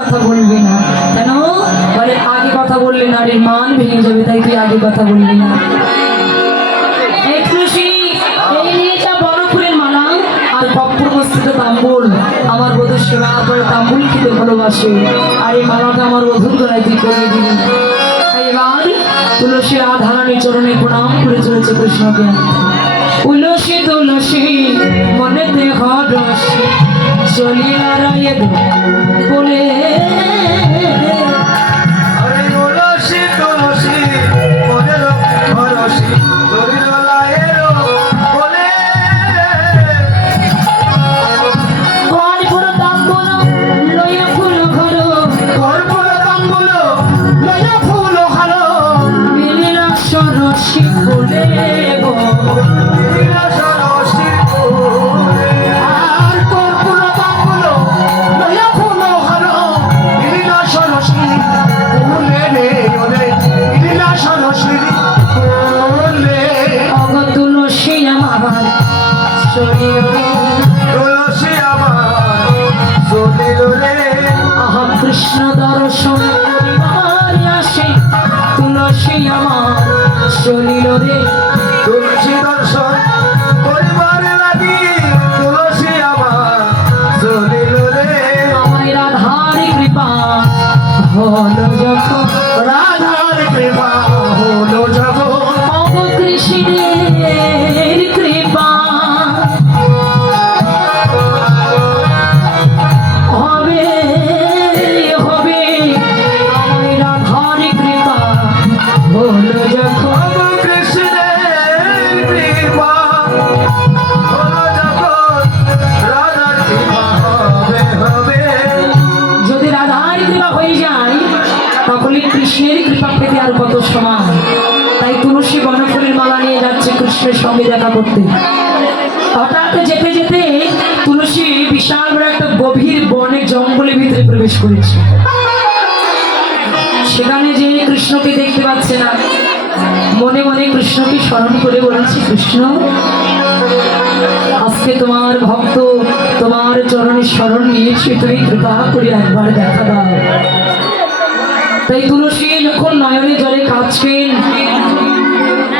কথা বলবি না কেন? বলে আগে কথা বললে নারীর মান ভেঙে যাবে, তাই তুই আগে কথা বলবি না। এই তুলসী, এই নিয়ে যা বনফুলের মালা আর কর্পূরমস্তিত তাম্বুল, আমার বধূ সেবা করে তাম্বুল খেতে ভালোবাসে, আর এই মালাটা আমার বধূর গলায় তুই করে দিবি। এবার তুলসী রাধারানী চরণে প্রণাম করে চলেছে কৃষ্ণকে। তুলসী তুলসী মনেতে হরসি চলিয়া রায় বলে, কৃষ্ণ দর্শন আসে তুলসী আমার চলিল রে, তুলসী দর্শন করিবার লাগি তুলসী আমার চলিল রে। আমায় রাধার কৃপা হলো যখন, রাধার কৃপা হলো যখন, কৃষ্ণের কৃপা হবে হবে, আমায় রাধার কৃপা হলো যখন, কৃষ্ণের কৃপা হলো যখন, রাধার কৃপা হবে হবে। যদি রাধার কৃপা হয়ে যায় তাহলে কৃষ্ণের কৃপা পেতে আর কত সময়। তাই তুলসী বনফুলের মালা নিয়ে যাচ্ছে কৃষ্ণের সঙ্গে দেখা করতে। হঠাৎ যেতে যেতে তুলসী বিশাল বড় একটা গভীর বনে জঙ্গলের ভিতরে প্রবেশ করেছে। সেখানে যে কৃষ্ণকে দেখতে পাচ্ছে না, মনে মনে কৃষ্ণকে স্মরণ করে বলেছে, কৃষ্ণ আজকে তোমার ভক্ত তোমার চরণে স্মরণ নিয়েছে, তুমি কৃপা করে একবার দেখা দাও। তাই তুলসী যখন নয়নে জলে কাঁদছেন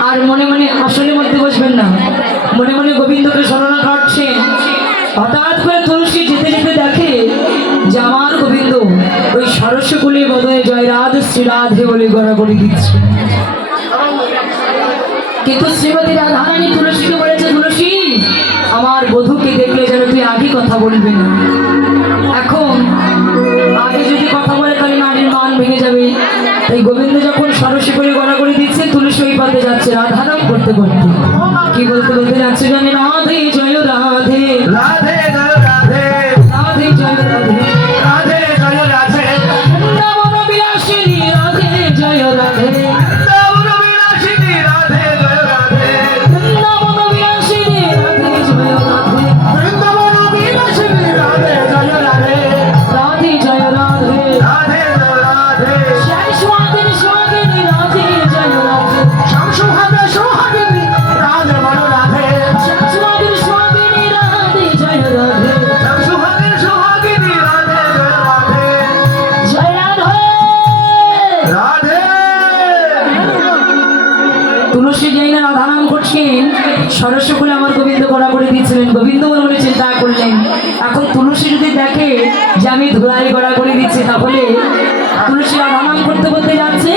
আর মনে মনে আসনের মধ্যে বসবেন না, মনে মনে গোবিন্দকে স্মরণ করছেন, হঠাৎ করে তুলসী যেতে যেতে দেখে যে আমার গোবিন্দ ওই সরস্বকুলে বোধহয় জয় রাধে শ্রী রাধে বলে গড়াগড়ি দিচ্ছে। কিন্তু শ্রীমতী রাধারানী তুলসীকে বলেছে, তুলসী আমার বধূকে দেখলে যেন তুই আগে কথা বলবি না, এখন আগে যদি কথা বলে তাহলে নারীর মান ভেঙে যাবে। তাই গোবিন্দ যখন সরস্বী করে গড়াগড়ি দিচ্ছে, তুলসী ওই পথে যাচ্ছে রাধা নাম করতে করতে। কি বলতে বলতে যাচ্ছে জানেন? রাধে জয় রাধে, রাধে জয় রাধে, রাধে জয় রাধে, রাধে জয় রাধে, বৃন্দাবন বিলাসিনী রাধে জয় রাধে, বৃন্দাবন বিলাসিনী রাধে জয় রাধে, বৃন্দাবন বিলাসিনী রাধে জয় রাধে, বৃন্দাবন বিলাসিনী রাধে জয় রাধে, রাধে জয় রাধে, রাধে জয় রাধে, শ্যাম সুহাগিনী সুহাগিনী রাধে জয় রাধে, শ্যাম সুহাগে সুহাগিনী রাধে বলো রাধে, শ্যাম সুহাগিনী সুহাগিনী রাধে জয় রাধে, শ্যাম সুহাগে সুহাগিনী রাধে জয় রাধে, জয় রাধে। রাধে। তুলসী যাই না রাধা নাম করছেন, সরস্বকুলে আমার গোবিন্দ গড়াগড়ি দিচ্ছিলেন, গোবিন্দ মনে মনে চিন্তা করলেন, এখন তুলসী যদি দেখে যে আমি ধুলাই গড়াগড়ি দিচ্ছি, তাহলে তুলসী রাধা নাম করতে করতে যাচ্ছে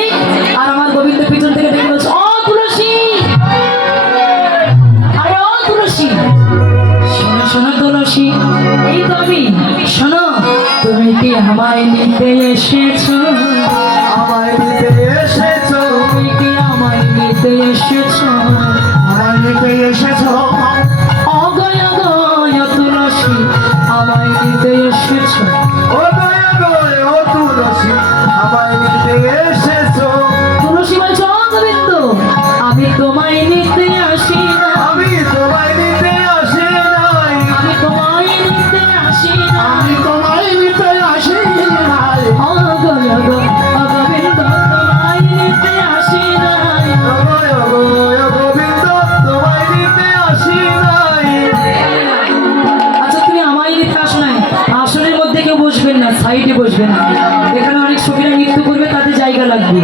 আর আমার গোবিন্দ পিছন থেকে দেখে বলছে, ও তুলসী, আরে ও তুলসী, শোনো শোনো তুলসী, এই তো আমি, শোনো তুমি কি আমায় নিতে এসেছো, আমায় নিতে এসেছো, তুমি কি আমায় নিতে এসেছো, আমায় নিতে এসেছো, অগয় অগয় তুলসী আমায় নিতে এসেছো, ও দয়া গয় ও তুলসী আমায় নিতে এসেছো, তুলসী বলছো, ও গোবিন্দ আমি তোমায় নিতে আসি না, আমি তোমায় নিতে আসি নাই, আমি তোমায় নিতে আসি না, আমি তোমায় নিতে আসি নাই, অগয় অগয় অগোবিন্দ তোমায় নিতে আসি নাই, অগয় অগয় গোবিন্দ তোমায় নিতে আসি নাই। আচ্ছা তুমি আমায় নিতে আসো নাই, আসনের মধ্যে কেউ বসবেন না, এখানে অনেক সখীরা নৃত্য করবে, তাদের জায়গা লাগবে,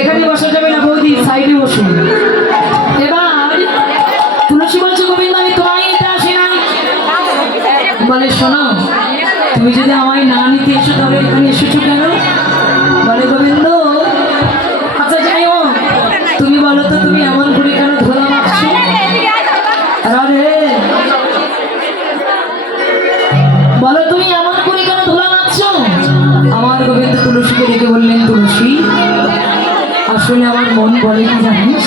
এখানে বসা যাবে না বৌদি, সাইডে বসুন। এবার তুলসী বলছে গোবিন্দ আমি তোমায় নিতে আসি নাই। বলে শোনো, তুমি যদি আমায় না নিতে এসো তাহলে এখানে এসেছো কেন? বলে গোবিন্দ আচ্ছা যাই হোক, তুমি বলো তো তুমি এমন করে কেন ধোলা মারছো? আরে বলো তুমি এমন করে কেন ধোলা মারছো? আমার গোবিন্দ তুলসীকে ডেকে বললেন, তুলসী আসলে আমার মন বলে কি জানিস,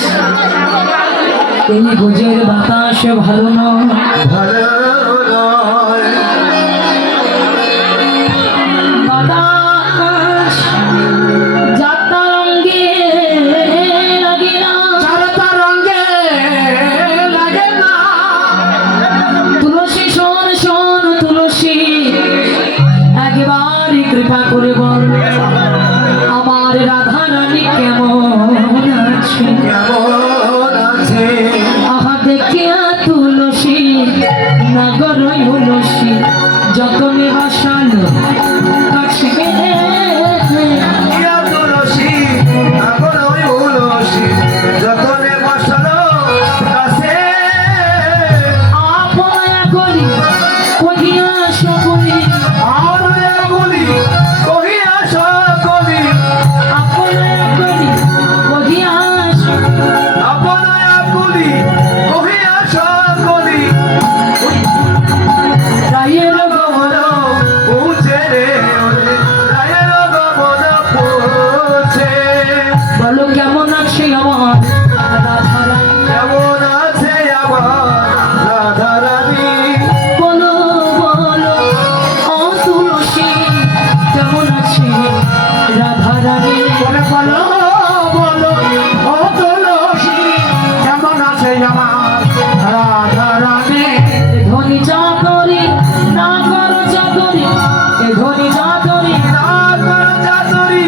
এই গোজের বাতাস ভালো নয়, ভালো নয়। বাতাস যাত্রা রঙ্গে লাগে না, সারতা রঙে লাগে না। তুলসী শোন শোন তুলসী, একবার কৃপা করে বল আমার রাধা রানী কেমন আছে? কেমন আছে? আহা দেখিয়া তুলসী নগরই তুলসী যতনে বসালো কাছে ইয়া তুলসী, এখন ওই তুলসী, যতনে বসালো কাছে। আপনা করি কহিয়া সকলি, আমরা বলি কহিয়া সকলি, আপনা করি কহিয়া আপনারা বলি কহিয়া সকলি। রায়ের গমন পৌঁছে রে ওরে, রায়ের গমন পৌঁছে। বলো কেমন আছে আমার রাধা রানী? কেমন আছে আমার রাধা রানী? বলো বলো ও তুলসী কেমন আছে রাধা রানী? বলে বলো বলো ও তুলসী, কেমন আছে আমার রাধা রানী? ধনী চাকরি না করো চাকরি, এ ধনী চাকরি না করো চাতুরি,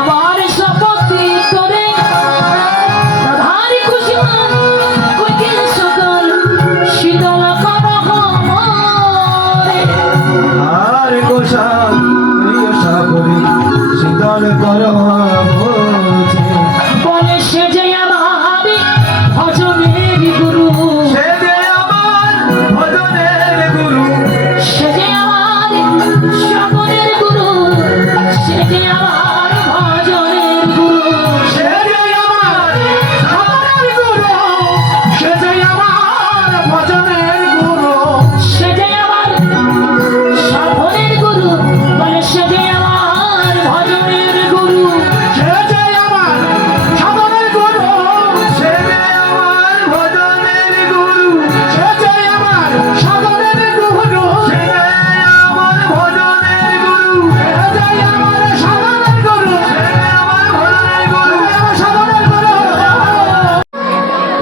আমার শপথি করে রাধারি খুশি কইকে সকল শীতল করো মরে। আর গোসাল সাগরে শীতল করো বোঝে। বলে সে যে আমার ভজনের গুরু, সে যে আমার ভজনের গুরু, সে যে আমার সকলের গুরু, সে যে আমার ভজনের গুরু। সে যে আমার সাধনের গুরু, সে যে আমার ভজনের গুরু, সে যে আমার সাধনের গুরু, বলে সে যে আমার ভজনের গুরু। সে যে আমার সাধনের গুরু, সে যে আমার ভজনের গুরু, সে যে আমার সাধনের গুরু, সে যে আমার ভজনের গুরু, সে যে আমার সাধনের গুরু, সে যে আমার ভজনের গুরু, আমার সাধনের গুরু।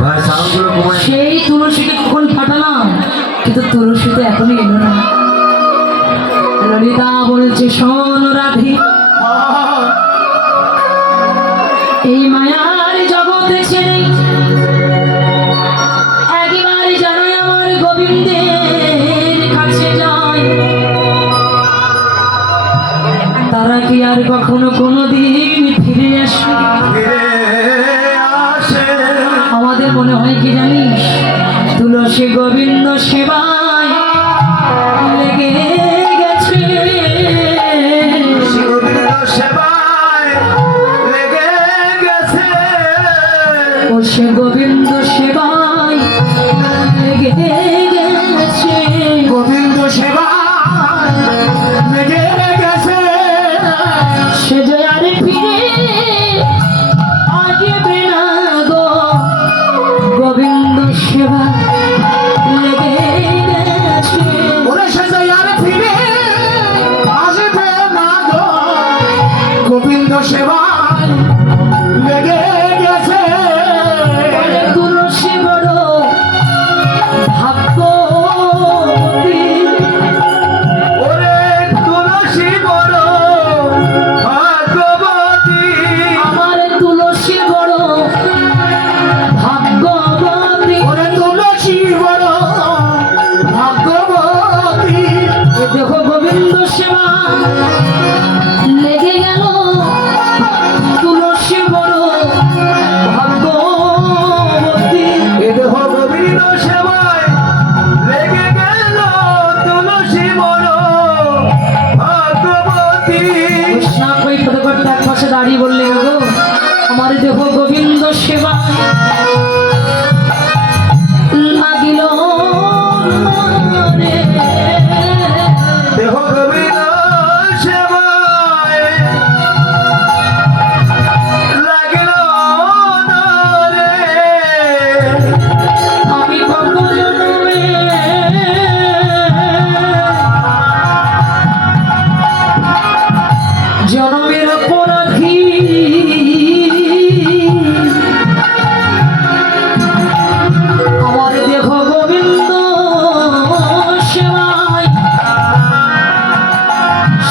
ভাই সাধনগুলো কমায়। সেই তুলসীকে কখন পাঠালাম, কিন্তু তুলসী তো এখনই এলো না। ললিতা বলছে শোন রাধি, এই মায়ার জগতে ছেড়ে একবার জানো আমার গোবিন্দের কাছে যায়, তারা কি আর কখনো কোনোদিন ফিরে আসে? ফিরে আসে। আমাদের মনে হয় কি জানিস, তুলসী গোবিন্দ সেবায় লেগে গেছে, শিববিন্দ সেবায় লেগে গেছে। ও সে গোবিন্দ সেবায় লেগে গেছে। গোবিন্দ সেবায় লেগে গেছে। সে যে আর ফিরে আসবে না গো, গোবিন্দ সেবা লেগে গেছে। ওরে সে যে আর ফিরে আসবে না গো, গোবিন্দ সেবায় লেগে গেছে। বলে তুলসী বড় ভাগ্যবতী, ওরে তুলসী বড় ভাগ্য গতি বৈষ্ণব ওই পদকর্তা এক পাশে দাঁড়িয়ে বললে গো আমার দেহ গোবিন্দ সেবা লাগিল রে। দেহ গোবিন্দ সেবায় লাগিল না রে। আমি কত জন্মে জনমের অপরাধী আমার দেহ গোবিন্দ সেবায়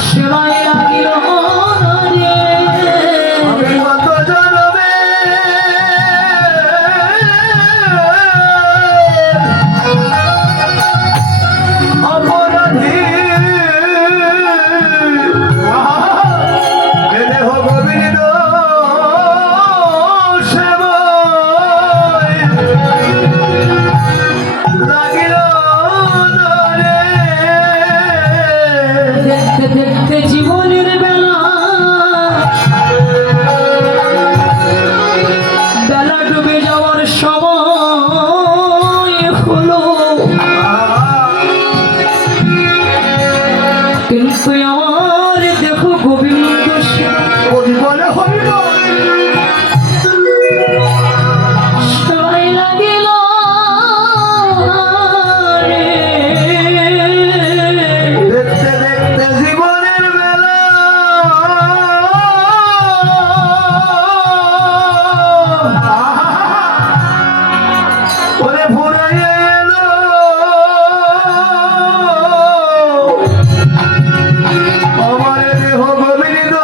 সেবায় লাগিল রে। আমি কত জনমে অপরাধী এ দেহ গোবিন্দ সেবায় লাগিল না রে। দেখতে দেখতে জীবনের বেলা বেলা ডুবে যাওয়ার সময় হলো কিন্তু আমার দেখো গোবিন্দ কবি বলে হইল সবাই লাগিল রে। দেখতে দেখতে জীবনের বেলা ওরে ফুরাইয়া এলো আমার দেহ গোবিন্দ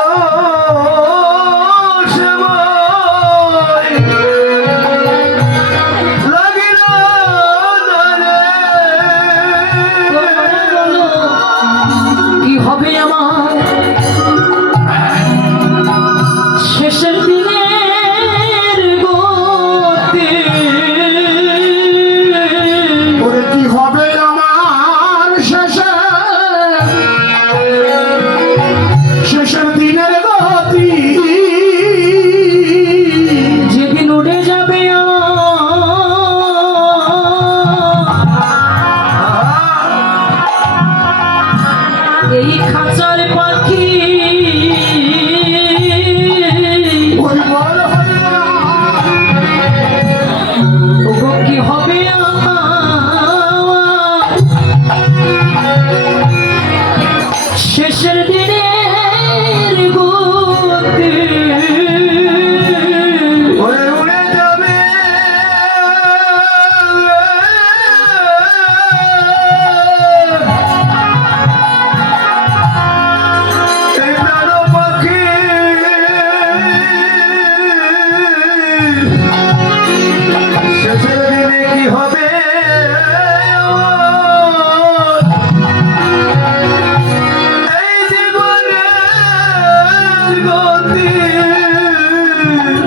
সেবায় লাগিল না রে। বলো, কি হবে আমার শেষের দিনের গতি ওরে কি হবে আমার শেষের দিনের গতি যেদিন উড়ে যাবে এই খাঁচার পাখি ওই বড় হয়ে ওগো কি হবে আমার শেষের দিনের গতি ওরে উড়ে যাবে এই নানো পাখি শেষের দিনে কি হবে আমার? এই জীবনের গতি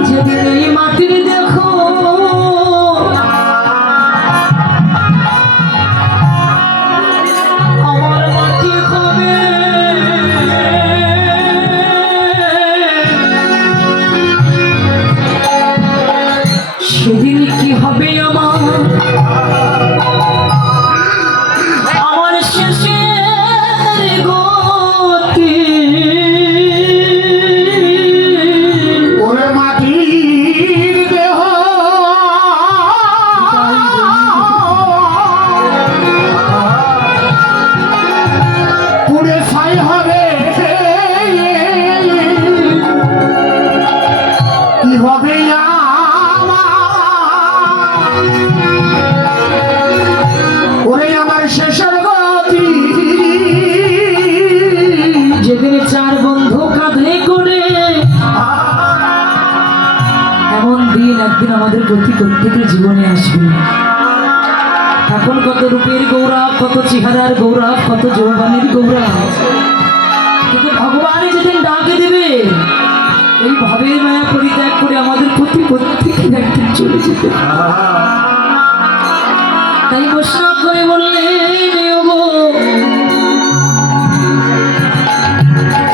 যেদিন এই মাটির দেখো আমার মাটি হবে সেদিন কি হবে আমার শেষের গতি ওরে মাটির দেহ পুড়ে ছাই হবে কি হবে ওরে আমার শেষের গতি যেদিন চার বন্ধু কাঁধে করে এমন দিন একদিন আমাদের প্রতি প্রত্যেকের জীবনে আসবে। এখন কত রূপের গৌরব, কত চেহারার গৌরব, কত যৌবনের গৌরব, কিন্তু ভগবান যেদিন ডাকে দেবে এই ভাবের মায়া পরিত্যাগ করে আমাদের প্রতি প্রত্যেকের একদিন চলে যেতে। তাই বৈষ্ণব করে বললেন ওগো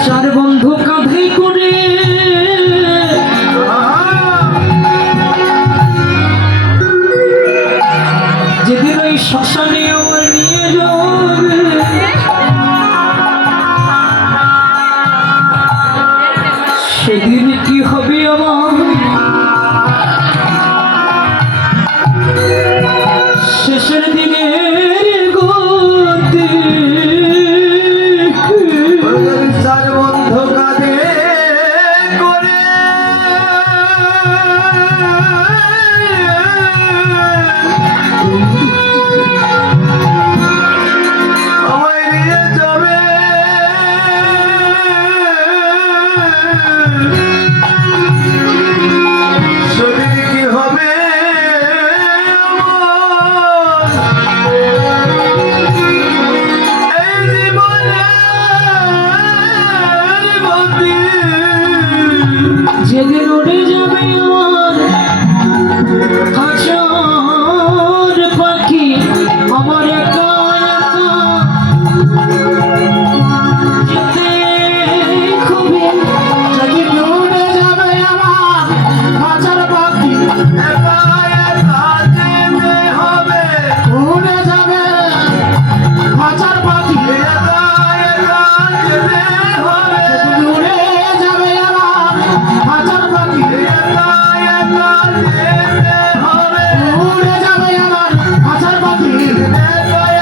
চার সেদিন কি হবে আমার শেষের দিনের গতি চার বন্ধ কাঁধে করে আমায় নিয়ে যাবে সেদিন কি হবে এই জীবনের গতি যেদিন উড়ে যাবে আমার হাজার পাখি আমার একা একা যেতে খুবই সেদিন উড়ে যাবে আমার হাজার পাখি একা একা যেতে হবে উড়ে যাবে হাজার পাখি একা একা যেতে হবে উড়ে যাবে আমার হাজার পাখি একা একা যেতে হবে উড়ে যাবে আমার হাজার পাখি একা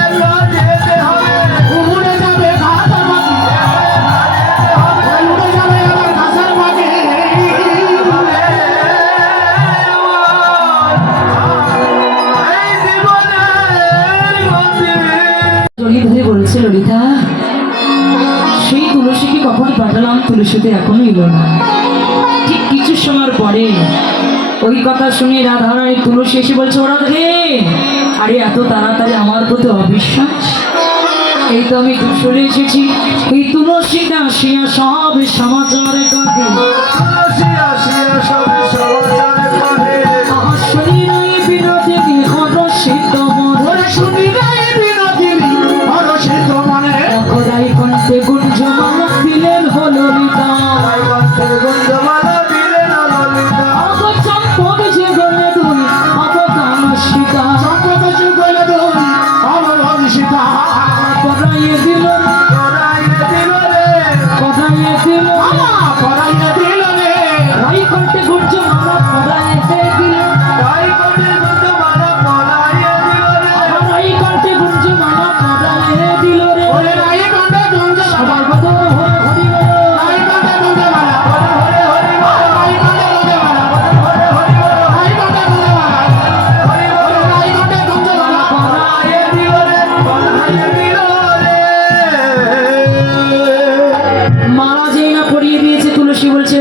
একা যেতে হবে উড়ে যাবে হাজার পাখি উড়ে যাবে আমার হাজার পাখি এই জীবনের গতি জড়িয়ে ধরে বলছে ললিতা সেই তুলসীকে কখন পাঠালাম তুলসীতে এখনো এলো না ঠিক কিছু সময় পরে ওই কথা শুনে রাধারানী তুলসী এসে বলছে ওরা রে আরে এত তাড়াতাড়ি আমার প্রতি অবিশ্বাস এই তো আমি চলে এসেছি এই তুলসীটা আসিয়া সব সমাচার কাঁদে আসিয়া আসিয়া সবে সমাচার করে শুনি নাই বিনোদিনী হরষিত মন ওরে শুনি নাই বিনোদিনী হরষিত মনে অকরাই কণ্ঠে গুঞ্জমান দিলেন হলো লিতা কণ্ঠের গন্ধমালা দিলেন ললিতা অব চম্পক যে গলে দুই অব কামশিকা চম্পক যুগল দুই অমর সীতা পড়াইয়ে দিল পরাইয়ে দিল রে পড়াইয়ে দিল পরাইয়ে দিল রে রাই কণ্ঠে গুঞ্জমান পড়াইতে দিল তাই কণ্ঠের গন্ধমালা পরাইয়ে দিল রে রাই কণ্ঠে গুঞ্জমান পড়াইয়ে দিল রে ওরে রাই কণ্ঠে গন্ধমালা সবাই বদল হরে হরি রাই কণ্ঠে গন্ধমালা হরে হরি বল রাই কণ্ঠে গন্ধমালা হরে হরি বল রাই কণ্ঠে গন্ধমালা হরি বল রাই কণ্ঠে গন্ধমালা পরাইয়ে দিল রে পরাইয়ে দিল রে মালা যেই না পরিয়ে দিয়েছে তুলসী বলছে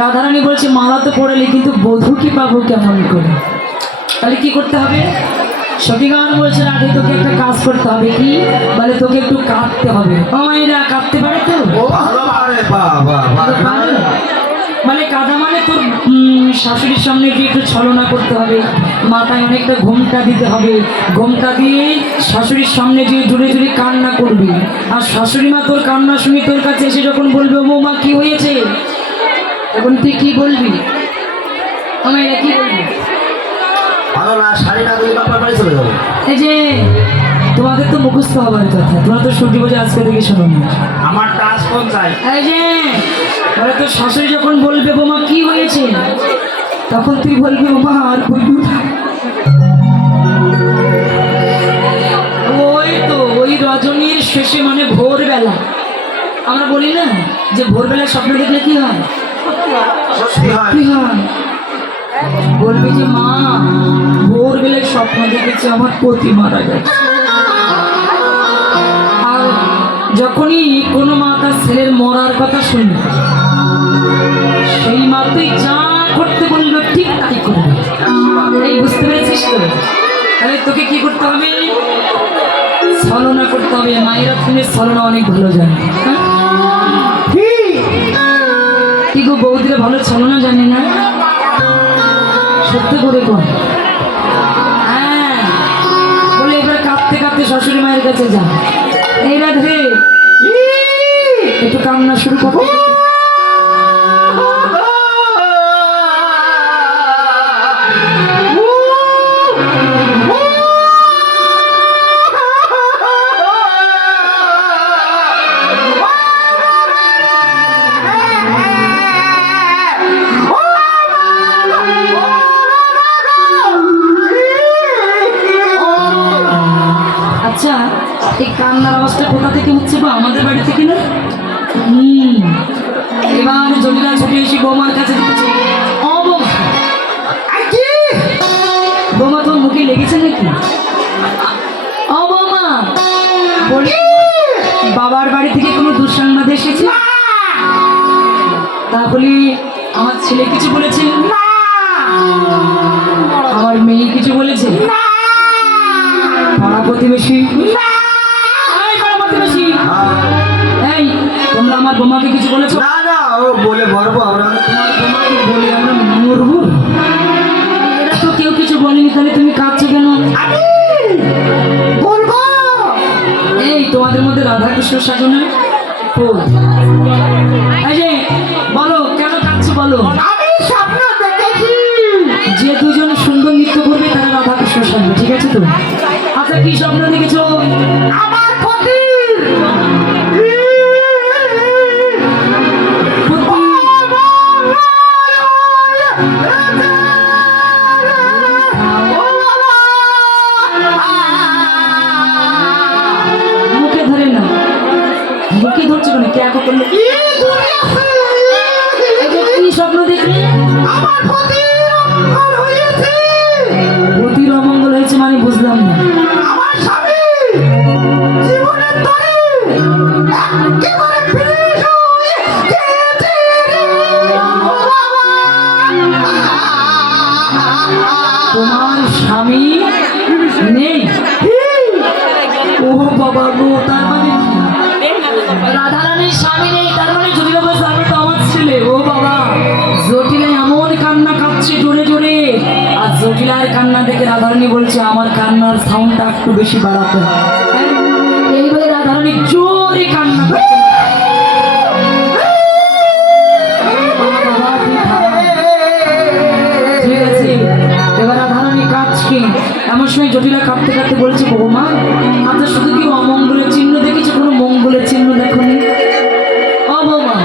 রাধারানী বলছে মালা তো পড়ালি কিন্তু বধূ কি পাবো কেমন করে তাহলে কি করতে হবে সতীগান বলছে রাধে তোকে একটা কাজ করতে হবে কি বলে তোকে একটু কাঁদতে হবে এরা কাঁদতে পারে তো ও ভালো পারে বাবা পারে? মানে কাঁদা মানে তোর শাশুড়ির সামনে গিয়ে একটু ছলনা করতে হবে মাথায় অনেকটা ঘোমটা দিতে হবে ঘোমটা দিয়ে শাশুড়ির সামনে গিয়ে জুড়ে জুড়ে কান্না করবি আর শাশুড়ি মা তোর কান্না শুনে তোর কাছে এসে যখন বলবে ও মা কি হয়েছে এখন তুই কি বলবি আমার এরা কি বলবি ভালো না শাড়ি না দিলে বাবার বাড়ি চলে যাবো এই যে তোমাদের তো মুখস্থ হবার কথা তোমরা তো সূর্য বোঝে আজকে থেকে শোনো না আমার টাচ কোন চাই এই যে ওরা তো শাশুড়ি যখন বলবে বোমা কি হয়েছে তখন তুই বলবি বোমা আর বলবি না। ওই তো ওই রজনীর শেষে মানে ভোরবেলা আমরা বলি না যে ভোরবেলা স্বপ্ন দেখলে কি হয় সত্যি হয় কি হয় বলবি যে মা ভোরবেলায় স্বপ্ন দেখেছি আমার পতি মারা গেছে আর যখনই কোনো মা তার ছেলের মরার কথা শুনবে সেই মা তুই যা করতে বললো ঠিক তাই করবে এই বুঝতে পেরেছিস তো তাহলে তোকে কি করতে হবে ছলনা করতে হবে মায়েরা তুমি ছলনা অনেক ভালো জানে হ্যাঁ? কি গো বৌদিরা ভালো ছলনা জানে না সত্যি করে কোন হ্যাঁ বলে এবার কাঁদতে কাঁদতে শাশুড়ি মায়ের কাছে যা এই রাধে একটু কান্না শুরু করো আওয়াজটা কোথা থেকে হচ্ছে বা আমাদের বাড়ি থেকে না? এবার জমিলা ছুটে এসে বৌমার কাছে দিচ্ছে, ও বৌমা, বৌমা তোমার মুখে লেগেছে নাকি? ও বৌমা, বলি বাবার বাড়ি থেকে কোনো দুঃসংবাদ এসেছে? তাহলে আমার ছেলে কিছু বলেছে? আমার মেয়ে কিছু বলেছে? পাড়া প্রতিবেশী? এই পাড়া প্রতিবেশী, এই তোমরা আমার বোমাকে কিছু বলেছো? না না, ও বলে মরবো আমরা। তোমার বোমাকে বলে আমরা মরবো? এরা তো কেউ কিছু বলেনি, তাহলে তুমি কাঁদছো কেন? বলবো। এই তোমাদের মধ্যে রাধাকৃষ্ণ সাজনের ফুল, এই যে বলো কেন কাঁদছো বলো? আমি স্বপ্ন দেখেছি যে দুজন সুন্দর নৃত্য করবে তারা রাধাকৃষ্ণ সাজবে, ঠিক আছে তো? আচ্ছা কি স্বপ্ন দেখেছো? আমার পতি মুখে ধরে না, মুখে ধরছো কেন? কে এখন করলে? এই যে কি স্বপ্ন দেখলে? আমার পতি অমঙ্গল হয়েছে। অতির অমঙ্গল হয়েছে মানে বুঝলাম না। আমার স্বামী জীবনের তরে একেবারে বিলীন হয়ে গেছে রে। ও বাবা! তোমার স্বামী নেই? ও বাবা গো, তার মানে কি? রাধারানীর স্বামী নেই, তার মানে জটিলা বলছে আমি তো আমার ছেলে। ও বাবা, জটিলা এমন কান্না কাঁদছে জোরে জোরে, আর জটিলার কান্না দেখে রাধারানী বলছে আমার কান্নার সাউন্ডটা একটু বেশি বাড়াতে হবে। এই বলে রাধারানী জোরে কান্না করছে। বাবা, তুই থাম। ঠিক আছে, এবার রাধারানী কাঁদছে। এমন সময় জটিলা কাঁদতে কাঁদতে বলছে বৌমা, আচ্ছা শুধু কি অমঙ্গলের চিহ্ন দেখেছো, কোনো মঙ্গলের চিহ্ন দেখোনি? ও বৌমা,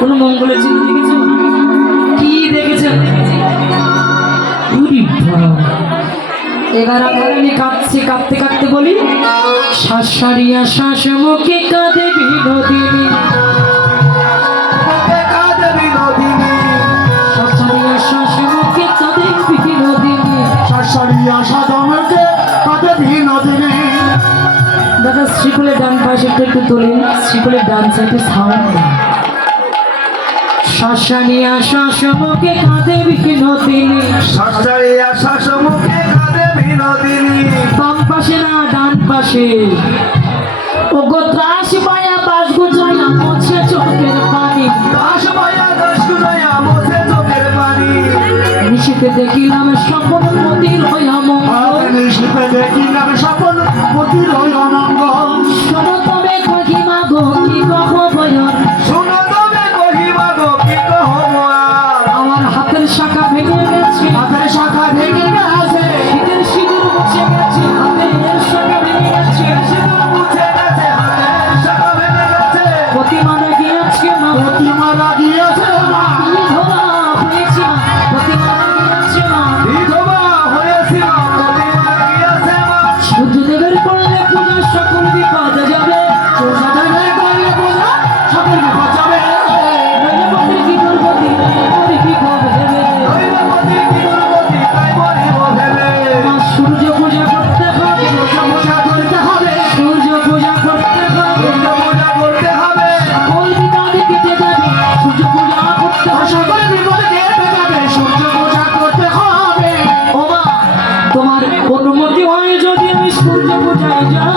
কোনো মঙ্গলের চিহ্ন দেখেছো? কি দেখেছো? উরি বাবা। এবার রাধারানী কাঁদছে, কাঁদতে কাঁদতে বলি, শাসারিয়া শ্বাস মুখে কাঁদে বিনোদিনী, কাঁদে বিনোদিনী, শাসারিয়া শ্বাস মুখে কাঁদে বিনোদিনী। শাশুড়িয়া সাধনকে কাঁদে বিনোদিনী। দাদা শ্রীকুলের ডান পাশে একটু তোলেন, শ্রীকুলের ডান সাইডে সাউন্ড দেন। শাসানিয়া শ্বাস মুখে কাঁদে বিনোদিনী, শাশুড়িয়া শাসমুখে কাঁদে বিনোদিনী। বাম পাশে না ডান পাশে। ও গো ত্রাস পায়া বাস গুজায়া মোছে চোখের পানি, দাস পায়া দাস গুনায়া মোছে চোখের পানি। নিশিতে দেখিলাম স্বপন মতির হইয়া মঙ্গল, নিশিতে দেখিলাম স্বপন মতির অমঙ্গল। শোনো তবে কহিমা গো কি কহ বয়ন, শুনো তবে কহিবা গো কি কহব আর। আমার হাতের শাখা ভেঙে গেছে, হাতের শাখা ভেঙে গেছে, শীতের সিঁদুর মুছে গেছে, হাতের শাখা ভেঙে গেছে, সিঁদুর মুছে গেছে, হাতের শাখা ভেঙে গেছে। পতি মারা গিয়েছে মা, পতি মারা গিয়েছে মা, বিধবা হয়েছে মা, পতি মারা গিয়েছে মা। বিধবা হয়েছে মা, পতি মারা গিয়েছে মা। সূর্যদেবের করলে পূজা সকল বিপদ যাবে, সাধনে করে বোঝা সকল বিপদ যাবে। নইলে পতির কি দুর্গতি, পরি কি ভেবে। নইলে পতি কি দুর্গতি, তাই মরিব ভেবে। মা সূর্য পূজা করতে হবে, সূর্য পূজা করতে হবে, সূর্য পূজা করতে হবে, সূর্য পূজা করতে হবে। সকল বিপদ কেটে যাবে, সূর্য পূজা করতে হবে। সকল বিপদ কেটে যাবে, সূর্য পূজা করতে হবে। ও মা, তোমার অনুমতি হয় যদি আমি সূর্য পূজায় যাই,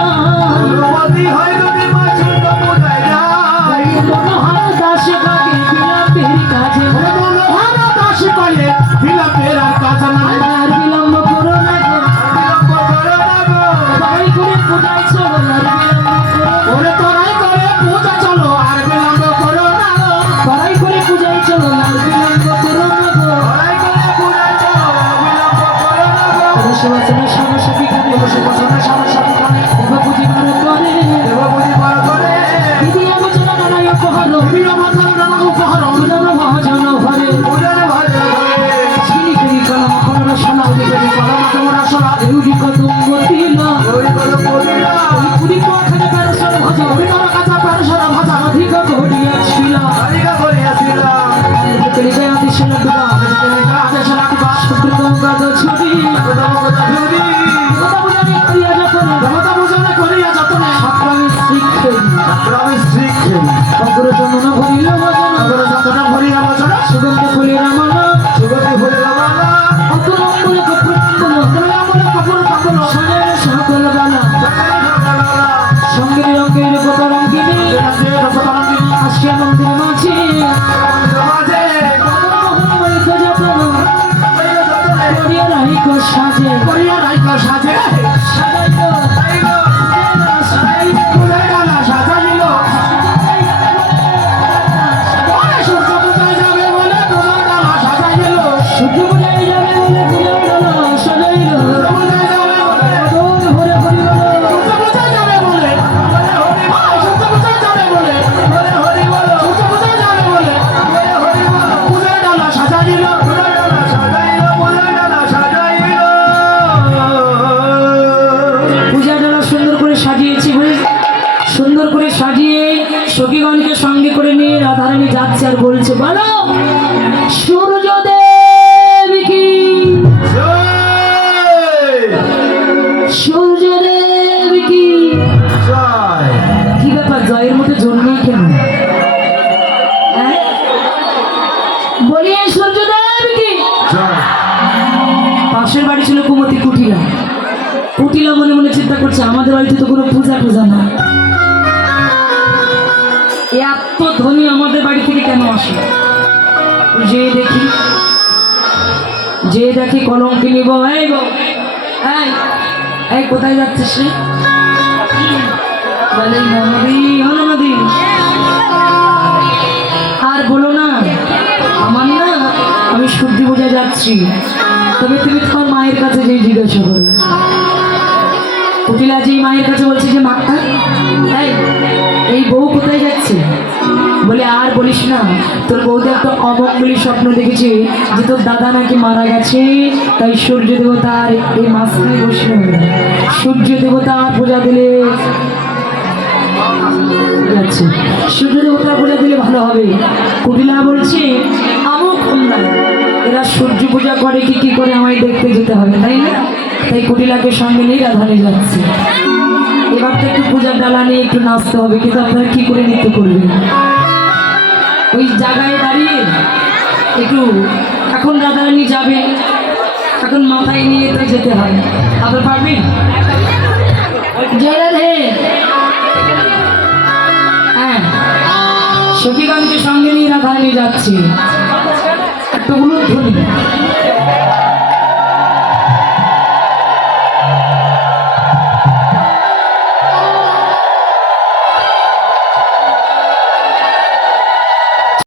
অনুমতি হয় যদি মা সূর্য পূজায় যায়। মনোহর দাস কাকে বিলম্বের কাজে, মনোহর দাস কলে বিলম্বের আর কাজ নাই। আর বিলম্ব করো না গো, বিলম্ব করো না গো। তাই করে পূজায় চলো, আর বিলম্ব করো না। ওরে তোরাই করে পূজা চলো, আর বিলম্ব করো না গো। তাই করে পূজায় চলো, আর বিলম্ব করো না গো। তোরাই করে পূজায় চলো, আর বিলম্ব করো না গো। বসে বসে না সরস্বতী কানে, বসে বসে না সমস্যাটি করে, দেব পুঁজি মারো করে, দেব বুঝি বার করে। দিদি আলোচনা নানাই উপহার, প্রিয় মাতার নানা উপহার, পুরাণ মহাজন ঘরে, পূজার ভাজা করে। ছিড়ি ফিরি কলম করো শোনা, যদি কলম তোমরা শোনা, এউরি কদম গতিলা, ওই করে পড়িলা। পুরি পাখানে পারসল সুগন্ধ ফুলের মালা সুগন্ধি ফুলের মালা অতুল অঙ্গুলে কপুর কাপড় সাজের সকল বালা সঙ্গের রঙের কত রঙিনী আসিয়া মন্দির মাঝে করিয়া রাইক সাজে সাজাইল সূর্য পূজায় যাবে বলে ফুলের ডালা সাজাইল আদর ভরে হরিল পূজার ডালা সুন্দর করে সাজিয়েছি বলে সুন্দর করে সাজিয়ে সখীগণকে সঙ্গে করে নিয়ে রাধারানী যাচ্ছে আর বলছে বলো সূর্যদেব কি সূর্যদেব কি কি ব্যাপার জয়ের মধ্যে জন্মে কেন হ্যাঁ? বলি এই সূর্যদেব কি পাশের বাড়ি ছিল কুমতি কুটিলা কুটিলা মনে মনে চিন্তা করছে আমাদের বাড়িতে তো কোনো পূজা টুজা না এত ধনী আমাদের বাড়ি থেকে কেন আসে যে দেখি কলঙ্কি নিব এই গো এই এই কোথায় যাচ্ছিস রে বলে নদী হলো নদী আর বলো না আমার না আমি সূর্য পূজা যাচ্ছি তবে তুমি তোমার মায়ের কাছে যেই জিজ্ঞাসা করো কুটিলা যেই মায়ের কাছে বলছে যে মাতা এই বউ কোথায় যাচ্ছে বলে আর বলিস না তোর বউদের একটা অমঙ্গলী স্বপ্ন দেখেছে যে তোর দাদা নাকি মারা গেছে তাই সূর্য দেবতার এই মাঝখানে বসে সূর্য দেবতার পূজা দিলে যাচ্ছে সূর্য দেবতার পূজা দিলে ভালো হবে কুটিলা বলছে আমও কম না এরা সূর্য পূজা করে কি করে আমায় দেখতে যেতে হবে তাই না তাই কুটিলাকে সঙ্গে নিয়ে রাধানে যাচ্ছে এবার তো একটু পূজার ডালা নিয়ে একটু নাচতে হবে কিন্তু আপনারা কি করে নৃত্য করবেন ওই জায়গায় দাঁড়িয়ে একটু এখন রাধারানী যাবে এখন মাথায় নিয়ে তো যেতে হয় আপনার পারবেন জয় রাধে হ্যাঁ সখীগণকে সঙ্গে নিয়ে রাধারানী যাচ্ছে একটা উলুধ্বনি